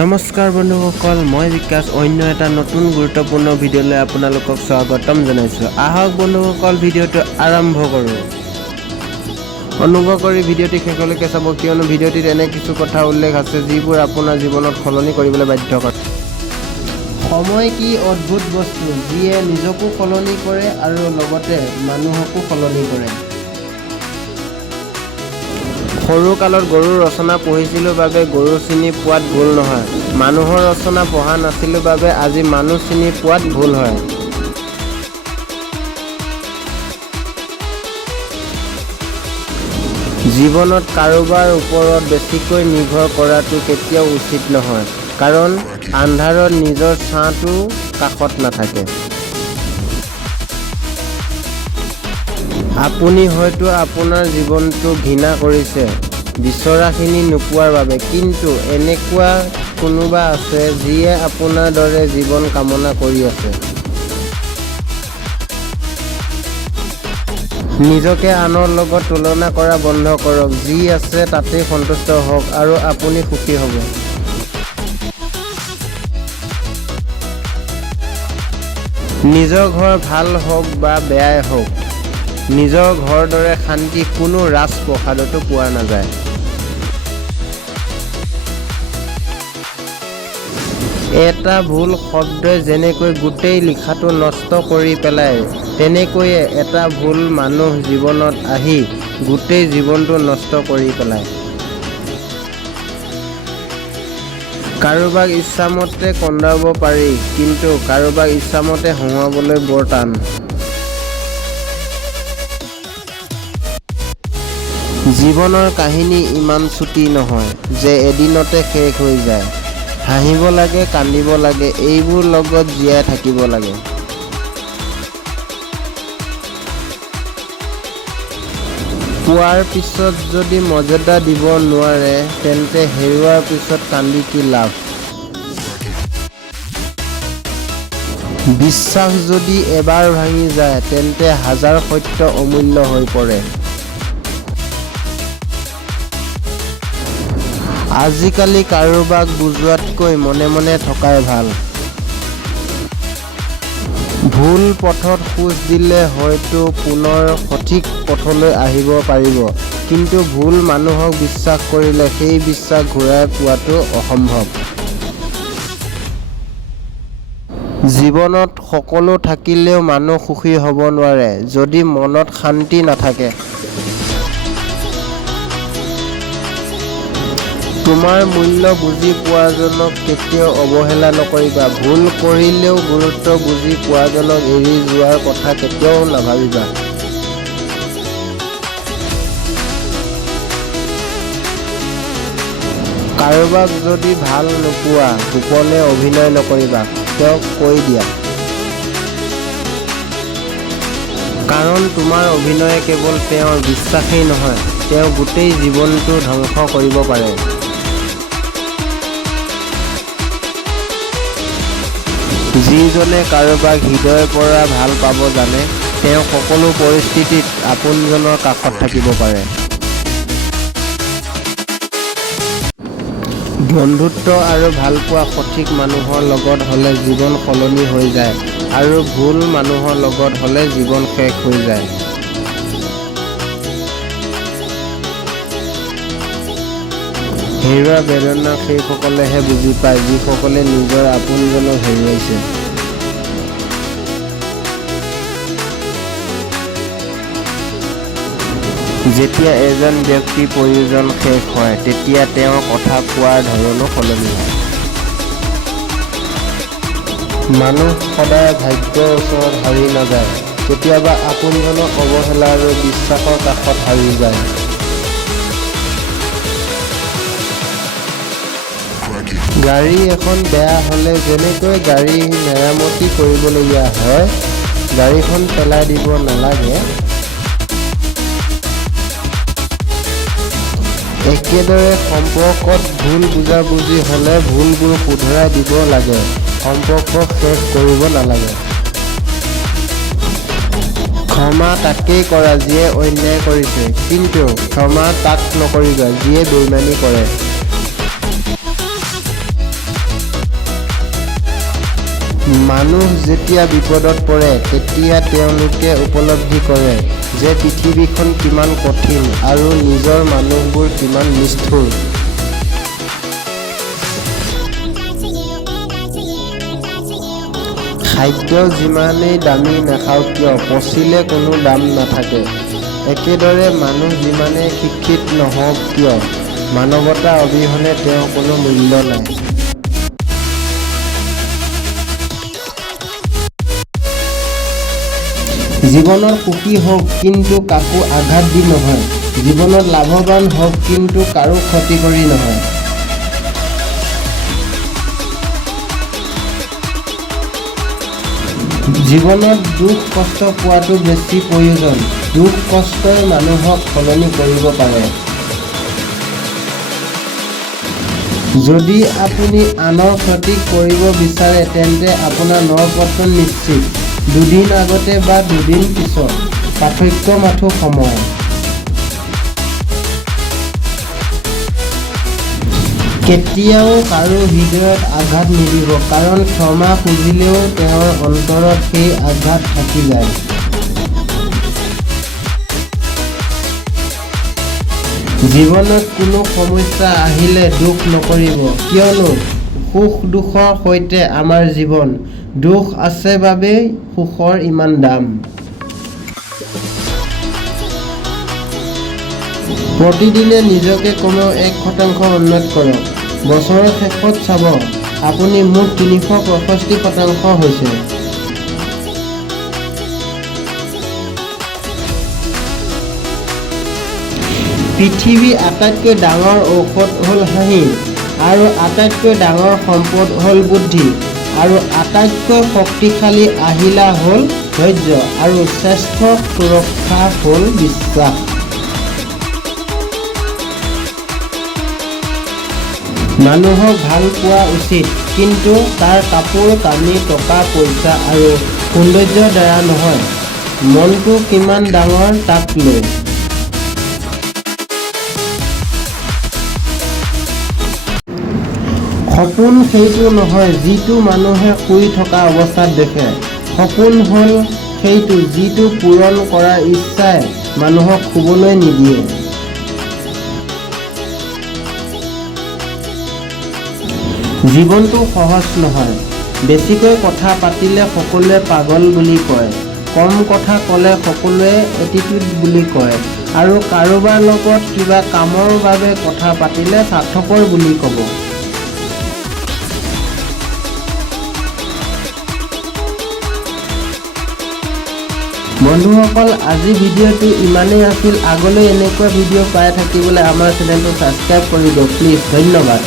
নমস্কাৰ বন্ধুসকল, মই বিকাশ অন্য এটা নতুন গুৰুত্বপূৰ্ণ ভিডিঅ'লৈ আপোনালোকক স্বাগতম জনাইছোঁ। আহক বন্ধুসকল, ভিডিঅ'টো আৰম্ভ কৰোঁ। অনুগ্ৰহ কৰি ভিডিঅ'টি শেষলৈকে চাব, কিয়নো ভিডিঅ'টিত এনে কিছু কথা উল্লেখ আছে যিবোৰ আপোনাৰ জীৱনত সলনি কৰিবলৈ বাধ্য কৰে। সময় কি অদ্ভুত বস্তু, যিয়ে নিজকো সলনি কৰে আৰু লগতে মানুহকো সলনি কৰে। সৰু কালত গৰুৰ ৰচনা পঢ়িছিলোঁ বাবে গৰু চিনি পোৱাত ভুল নহয়। মানুহৰ ৰচনা পঢ়া নাছিলোঁ বাবে আজি মানুহ চিনি পোৱাত ভুল হয়। জীৱনত কাৰোবাৰ ওপৰত বেছিকৈ নিৰ্ভৰ কৰাটো কেতিয়াও উচিত নহয়, কাৰণ আন্ধাৰত নিজৰ ছাঁটো কাষত নাথাকে। আপুনি হয়তো আপোনাৰ জীৱনটো ঘৃণা কৰিছে বিচৰাখিনি নোপোৱাৰ বাবে, কিন্তু এনেকুৱা কোনোবা আছে যিয়ে আপোনাৰ দৰে জীৱন কামনা কৰি আছে। নিজকে আনৰ লগত তুলনা কৰা বন্ধ কৰক। যি আছে তাতেই সন্তুষ্ট হওক আৰু আপুনি সুখী হ'ব। নিজৰ ঘৰ ভাল হওক বা বেয়াই হওক, নিজৰ ঘৰৰ দৰে শান্তি কোনো ৰাজপ্ৰসাদতো পোৱা নাযায়। এটা ভুল শব্দই যেনেকৈ গোটেই লিখাটো নষ্ট কৰি পেলায়, তেনেকৈয়ে এটা ভুল মানুহ জীৱনত আহি গোটেই জীৱনটো নষ্ট কৰি পেলায়। কাৰোবাক ইচ্ছামতে কন্দাব পাৰি, কিন্তু কাৰোবাক ইচ্ছামতে হহুৱাবলৈ বৰ টান। জীৱনৰ কাহিনী ইমান চুটি নহয় যে এদিনতে শেষ হৈ যায়। হাঁহিব লাগে, কান্দিব লাগে, এইবোৰ লগত জীয়াই থাকিব লাগে। পোৱাৰ পিছত যদি মৰ্যাদা দিব নোৱাৰে, তেন্তে হেৰুৱাৰ পিছত কান্দি কি লাভ। বিশ্বাস যদি এবাৰ ভাঙি যায়, তেন্তে হাজাৰ সত্য অমূল্য হৈ পৰে। আজিকালি কাৰোবাক বুজোৱাতকৈ মনে মনে থকাই ভাল। ভুল পথত খোজ দিলে হয়তো পুনৰ সঠিক পথলৈ আহিব পাৰিব, কিন্তু ভুল মানুহক বিশ্বাস কৰিলে সেই বিশ্বাস ঘূৰাই পোৱাটো অসম্ভৱ। জীৱনত সকলো থাকিলেও মানুহ সুখী হ'ব নোৱাৰে যদি মনত শান্তি নাথাকে। তোমাৰ মূল্য বুজি পোৱাজনক কেতিয়াও অৱহেলা নকৰিবা। ভুল কৰিলেও গুৰুত্ব বুজি পোৱাজনক এৰি যোৱাৰ কথা কেতিয়াও নাভাবিবা। কাৰোবাক যদি ভাল নোপোৱা, গোপনে অভিনয় নকৰিবা, তেওঁক কৈ দিয়া। কাৰণ তোমাৰ অভিনয়ে কেৱল তেওঁৰ বিশ্বাসেই নহয়, তেওঁ গোটেই জীৱনটো ধ্বংস কৰিব পাৰে। যিজনে কাৰোবাক হৃদয়ৰ পৰা ভাল পাব জানে, তেওঁ সকলো পৰিস্থিতিত আপোনজনৰ কাষত থাকিব পাৰে। বন্ধুত্ব আৰু ভালপোৱা সঠিক মানুহৰ লগত হ'লে জীৱন সলনি হৈ যায়, আৰু ভুল মানুহৰ লগত হ'লে জীৱন শেষ হৈ যায়। হেৰুৱা বেদনা সেইসকলেহে বুজি পায় যিসকলে নিজৰ আপোনজনক হেৰুৱাইছে। যেতিয়া এজন ব্যক্তিৰ প্ৰয়োজন শেষ হয়, তেতিয়া তেওঁৰ কথা কোৱাৰ ধৰণো সলনি হয়। মানুহ সদায় ভাগ্যৰ ওচৰত হাৰি নাযায়, কেতিয়াবা আপোনজনক অৱহেলা আৰু বিশ্বাসৰ কাষত হাৰি যায়। গাড়ী এখন বেয়া হ'লে যেনেকৈ গাড়ী মেৰামতি কৰিবলগীয়া হয়, গাড়ীখন পেলাই দিব নালাগে। একেদৰে সম্পৰ্কত ভুল বুজাবুজি হ'লে ভুলবোৰ শুধৰাই দিব লাগে, সম্পৰ্ক শেষ কৰিব নালাগে। ক্ষমা তাকেই কৰা যিয়ে অন্যায় কৰিছে, কিন্তু ক্ষমা তাক নকৰিবা যিয়ে বেইমানি কৰে। মানুহ যেতিয়া বিপদত পৰে তেতিয়া তেওঁলোকে উপলব্ধি কৰে যে পৃথিৱীখন কিমান কঠিন আৰু নিজৰ মানুহবোৰ কিমান নিষ্ঠুৰ। খাদ্য যিমানেই দামী নাখাওক কিয় পচিলে কোনো দাম নাথাকে। একেদৰে মানুহ যিমানেই শিক্ষিত নহওক কিয় মানৱতা অবিহনে তেওঁৰ কোনো মূল্য নাই। জীৱনত সুখী হওক কিন্তু কাকো আঘাত দি নহয়। জীৱনত লাভৱান হওক কিন্তু কাৰো ক্ষতি কৰি নহয়। জীৱনত দুখ কষ্ট পোৱাটো বেছি প্ৰয়োজন। দুখ কষ্টই মানুহক সলনি কৰিব পাৰে। যদি আপুনি আনৰ ক্ষতি কৰিব বিচাৰে তেন্তে আপোনাৰ নৰপতন নিশ্চিত। দুদিন আগতে বা দুদিন পিছত পাৰ্থক্য মাথো সময়। কেতিয়াও কাৰো হৃদয়ত আঘাত নিদিব, কাৰণ ক্ষমা খুজিলেও তেওঁৰ অন্তৰত সেই আঘাত থাকি যায়। জীৱনত কোনো সমস্যা আহিলে দুখ নকৰিব, কিয়নো সুখ দুখৰ সৈতে আমাৰ জীৱন। দুখ আছে বাবেই সুখৰ ইমান দাম। প্ৰতিদিনে নিজকে কমেও 1% উন্নত কৰক। বছৰৰ শেষত চাব আপুনি মুঠ 365% হৈছে। পৃথিৱীৰ আটাইতকৈ ডাঙৰ ঔষধ হ'ল হাঁহি, আৰু আটাইতকৈ ডাঙৰ সম্পদ হ'ল বুদ্ধি, আৰু আটাইতকৈ শক্তিশালী আহিলা হ'ল ধৈৰ্য, আৰু শ্ৰেষ্ঠ সুৰক্ষা হ'ল বিশ্বাস। মানুহক ভাল পোৱা উচিত, কিন্তু তাৰ কাপোৰ কানি টকা পইচা আৰু সৌন্দৰ্যৰ দ্বাৰা নহয়, মনটো কিমান ডাঙৰ তাক লৈ। সপোন সেইটো নহয় যিটো মানুহে শুই থকা অৱস্থাত দেখে। সপোন হ'ল সেইটো যিটো পূৰণ কৰাৰ ইচ্ছাই মানুহক শুবলৈ নিদিয়ে। জীৱনটো সহজ নহয়। বেছিকৈ কথা পাতিলে সকলোৱে পাগল বুলি কয়, কম কথা ক'লে সকলোৱে এটিটিউড বুলি কয়, আৰু কাৰোবাৰ লগত কিবা কামৰ বাবে কথা পাতিলে স্বাৰ্থপৰ বুলি ক'ব। বন্ধুসকল, আজি ভিডিঅ'টো ইমানেই আছিল। আগলৈ এনেকুৱা ভিডিঅ' পাই থাকিবলৈ আমাৰ চেনেলটো ছাবস্ক্ৰাইব কৰি দিয়ক প্লিজ। ধন্যবাদ।